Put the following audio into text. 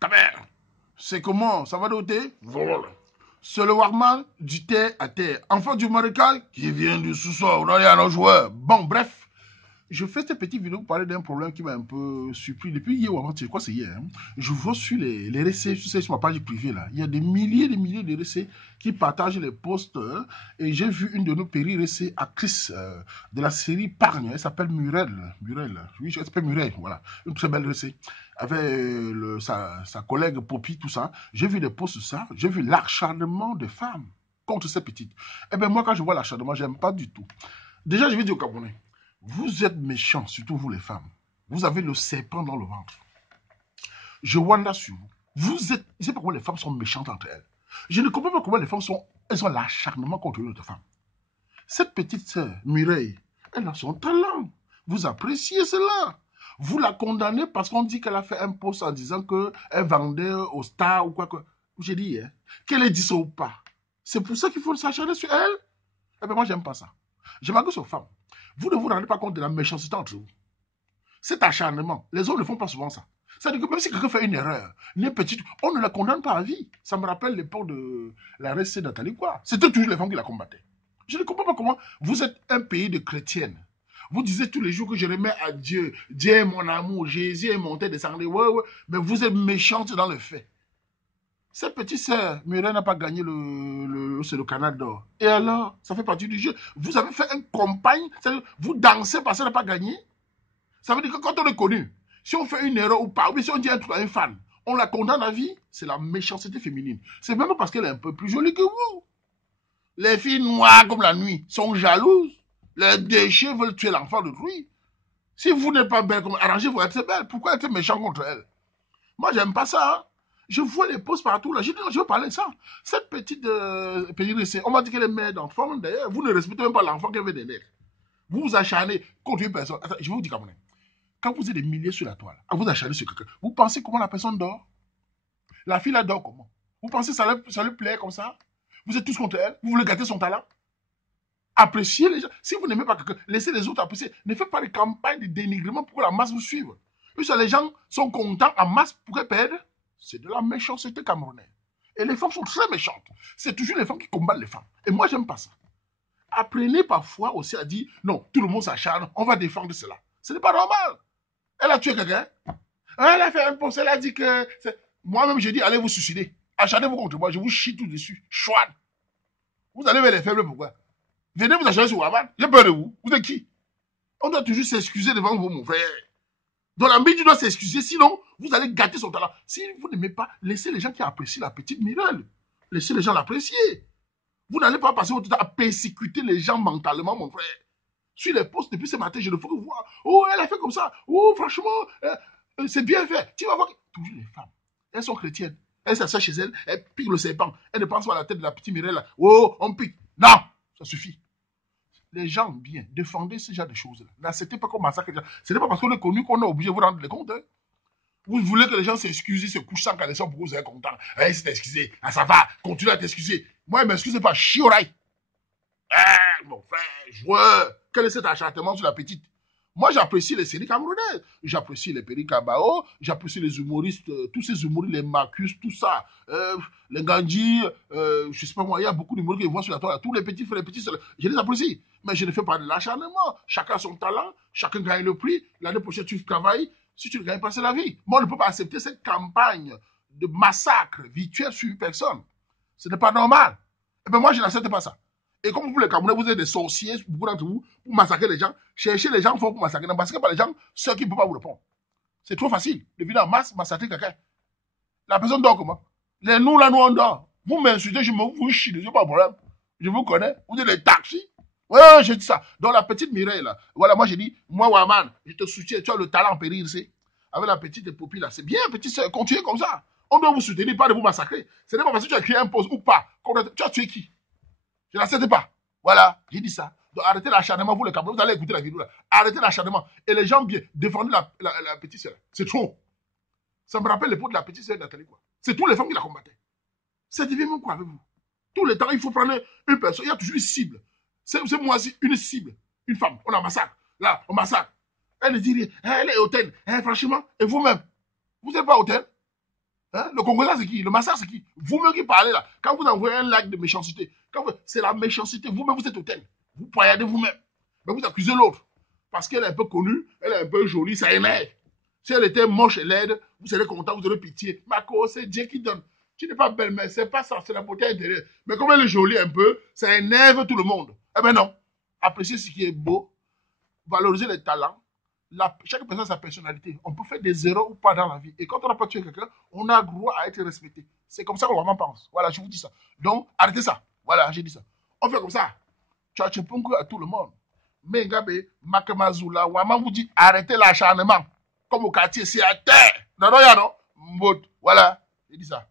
Kaber, c'est comment? Ça va doter? Voilà. C'est le Warman du terre à terre. Enfant du marécage qui vient du sous-sol. On a nos joueurs. Bon, bref. Je fais cette petite vidéo pour parler d'un problème qui m'a un peu surpris. Depuis hier ou avant-hier, quoi c'est hier, hein, je vois sur les récits, sur ma page privée, là, il y a des milliers de récits qui partagent les posts. Et j'ai vu une de nos péri-récits actrices de la série Pargne. Elle s'appelle Murel. Murel. Oui, elle s'appelle Murel. Voilà. Une très belle récit. Avec sa collègue Poppy, tout ça. J'ai vu des posts sur ça. J'ai vu l'acharnement de femmes contre ces petites. Eh bien, moi, quand je vois l'acharnement, j'aime pas du tout. Déjà, je vais dire au Camerounais. Vous êtes méchants, surtout vous les femmes. Vous avez le serpent dans le ventre. Je wonder sur vous. Vous êtes... Je ne sais pas pourquoi les femmes sont méchantes entre elles. Je ne comprends pas comment les femmes sont... Elles ont l'acharnement contre une autre femme. Cette petite sœur, Mireille, elle a son talent. Vous appréciez cela. Vous la condamnez parce qu'on dit qu'elle a fait un post en disant qu'elle vendait aux stars ou quoi que... J'ai dit, hein, qu'elle ait dit ça ou pas. C'est pour ça qu'il faut s'acharner sur elle. Eh bien, moi, j'aime pas ça. Je m'agresse aux femmes. Vous ne vous rendez pas compte de la méchanceté entre vous. Cet acharnement, les hommes ne font pas souvent ça. C'est-à-dire que même si quelqu'un fait une erreur, une petite, on ne la condamne pas à vie. Ça me rappelle l'époque de la RSC Nathalie quoi. C'était toujours les femmes qui la combattaient. Je ne comprends pas comment vous êtes un pays de chrétiennes. Vous disiez tous les jours que je remets à Dieu. Dieu est mon amour, Jésus est monté, descendu. Ouais, ouais. Mais vous êtes méchante dans le fait. Cette petite sœur, Mireille n'a pas gagné c'est le canal d'or. Et alors, ça fait partie du jeu. Vous avez fait une compagne, vous dansez parce qu'elle n'a pas gagné. Ça veut dire que quand on est connu, si on fait une erreur ou pas, ou si on dit un truc à un fan, on la condamne à vie. C'est la méchanceté féminine. C'est même parce qu'elle est un peu plus jolie que vous. Les filles noires comme la nuit sont jalouses. Les déchets veulent tuer l'enfant d'autrui. Si vous n'êtes pas belle, arrangez-vous à être belle. Pourquoi être méchant contre elle? Moi, j'aime pas ça. Hein. Je vois les posts partout là. Je dis, je veux parler de ça. Cette petite péridricée, on m'a dit qu'elle est mère d'enfant. D'ailleurs, vous ne respectez même pas l'enfant qu'elle veut donner. Vous vous acharnez contre une personne. Attends, je vais vous dire, Camerounais. Quand vous êtes des milliers sur la toile, à vous acharner sur quelqu'un, vous pensez comment la personne dort? La fille, elle dort comment? Vous pensez que ça lui plaît comme ça? Vous êtes tous contre elle? Vous voulez gâter son talent? Appréciez les gens. Si vous n'aimez pas quelqu'un, laissez les autres apprécier. Ne faites pas de campagne de dénigrement pour que la masse vous suive. Puis les gens sont contents en masse pour qu'elles perdent. C'est de la méchanceté camerounaise. Et les femmes sont très méchantes. C'est toujours les femmes qui combattent les femmes. Et moi, j'aime pas ça. Apprenez parfois aussi à dire, non, tout le monde s'acharne, on va défendre cela. Ce n'est pas normal. Elle a tué quelqu'un. Elle a fait un post, elle a dit que... Moi-même, j'ai dit, allez vous suicider. Acharnez-vous contre moi, je vous chie tout dessus. Chouane. Vous allez vers les faibles, pourquoi? Venez vous acharner sur Waman. J'ai peur de vous. Vous êtes qui? On doit toujours s'excuser devant vous, mon frère. Dans la vie, tu dois s'excuser, sinon, vous allez gâter son talent. Si vous n'aimez pas, laissez les gens qui apprécient la petite Mireille. Laissez les gens l'apprécier. Vous n'allez pas passer votre temps à persécuter les gens mentalement, mon frère. Sur les posts depuis ce matin, je ne peux que voir. Oh, elle a fait comme ça. Oh, franchement, c'est bien fait. Tu vas voir. Toujours les femmes. Elles sont chrétiennes. Elles s'assoient chez elles, elles piquent le serpent. Elles ne pensent pas à la tête de la petite Mireille là. Oh, on pique. Non, ça suffit. Les gens bien, défendez ce genre de choses-là. N'acceptez pas qu'on massacre les gens. Ce n'est pas parce qu'on est connu qu'on est obligé de vous rendre les comptes. Hein. Vous voulez que les gens s'excusent, se couchent sans connaissance pour que vous êtes content. Hey, c'est excusé. Ah, ça va, continue à t'excuser. Moi, ne m'excusez pas, chioraille. Eh, mon frère, joueur, quel est cet acharnement sur la petite? Moi, j'apprécie les séries camerounaises. J'apprécie les Péri Kabao, j'apprécie les humoristes, tous ces humoristes, les Marcus, tout ça. Les Gandhi, je sais pas moi, il y a beaucoup d'humoristes que je vois sur la toile. Tous les petits frères, les petits sœurs, je les apprécie. Mais je ne fais pas de l'acharnement. Chacun a son talent, chacun gagne le prix. L'année prochaine, tu travailles. Si tu ne gagnes pas, c'est la vie. Moi, on ne peut pas accepter cette campagne de massacre virtuel sur une personne. Ce n'est pas normal. Et bien moi, je n'accepte pas ça. Et comme vous, les Camerounais, vous êtes des sorciers, beaucoup d'entre vous, pour massacrer les gens, cherchez les gens forts pour massacrer. Ne massacrez pas les gens, ceux qui ne peuvent pas vous répondre. C'est trop facile de venir en masse massacrer quelqu'un. La personne dort comment? Nous, là, nous, on dort. Vous m'insultez, je vous chie, je n'ai pas de problème. Je vous connais. Vous êtes des taxis. Ouais, j'ai dit ça. Donc, la petite Mireille, là, voilà, moi, j'ai dit, moi, Waman, je te soutiens, tu as le talent périr, c'est. Avec la petite Poppy, là, c'est bien, petite sœur, continuez comme ça. On doit vous soutenir, pas de vous massacrer. Ce n'est pas parce que tu as créé un poste ou pas. Tu as tué qui? Je n'accepte pas. Voilà, j'ai dit ça. Donc arrêtez l'acharnement, vous les Camerounais, vous allez écouter la vidéo là. Arrêtez l'acharnement. Et les gens bien, défendez la petite sœur. C'est trop. Ça me rappelle l'époque de la petite sœur Nathalie quoi. C'est tous les femmes qui la combattaient. Ça devient même quoi avec vous? Tous les temps, il faut prendre une personne. Il y a toujours une cible. C'est moi aussi, une cible. Une femme. On la massacre. Là, on massacre. Elle ne dit rien. Elle est hautaine. Franchement, et vous-même, vous n'êtes pas hautaine? Hein? Le Congolais, c'est qui? Le massacre, c'est qui? Vous-même qui parlez là. Quand vous envoyez un like de méchanceté, c'est la méchanceté. Vous-même, vous êtes hôtel. Vous poignardez vous-même. Mais vous accusez l'autre. Parce qu'elle est un peu connue, elle est un peu jolie, ça énerve. Si elle était moche et laide, vous serez content, vous aurez pitié. Marco, c'est Dieu qui donne. Tu n'es pas belle, mais c'est pas ça, c'est la beauté intérieure. Mais comme elle est jolie un peu, ça énerve tout le monde. Eh ben non. Appréciez ce qui est beau, valoriser les talents. Chaque personne a sa personnalité. On peut faire des erreurs ou pas dans la vie. Et quand on n'a pas tué quelqu'un, on a droit à être respecté. C'est comme ça qu'on vraiment pense. Voilà, je vous dis ça. Donc, arrêtez ça. Voilà, j'ai dit ça. On fait comme ça. Tu peux à tout le monde. Mais Gabe, Makamazula, Wama vous dit arrêtez l'acharnement. Comme au quartier, c'est à terre. Non, non, non. Voilà, j'ai dit ça.